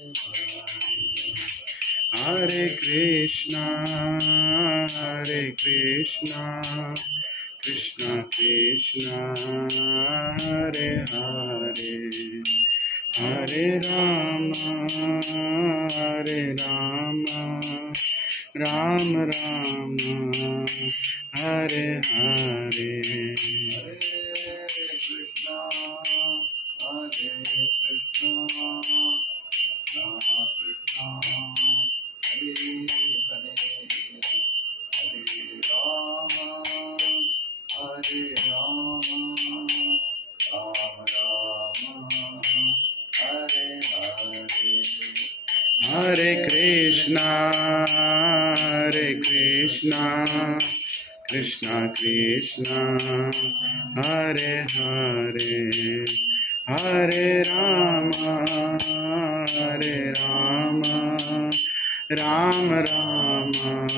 Hare Krishna, Krishna Krishna, Hare Hare, Hare Rama, Rama Rama, Hare Hare. Hare Krishna, Krishna Krishna, Hare Hare, Hare Rama, Rama Rama,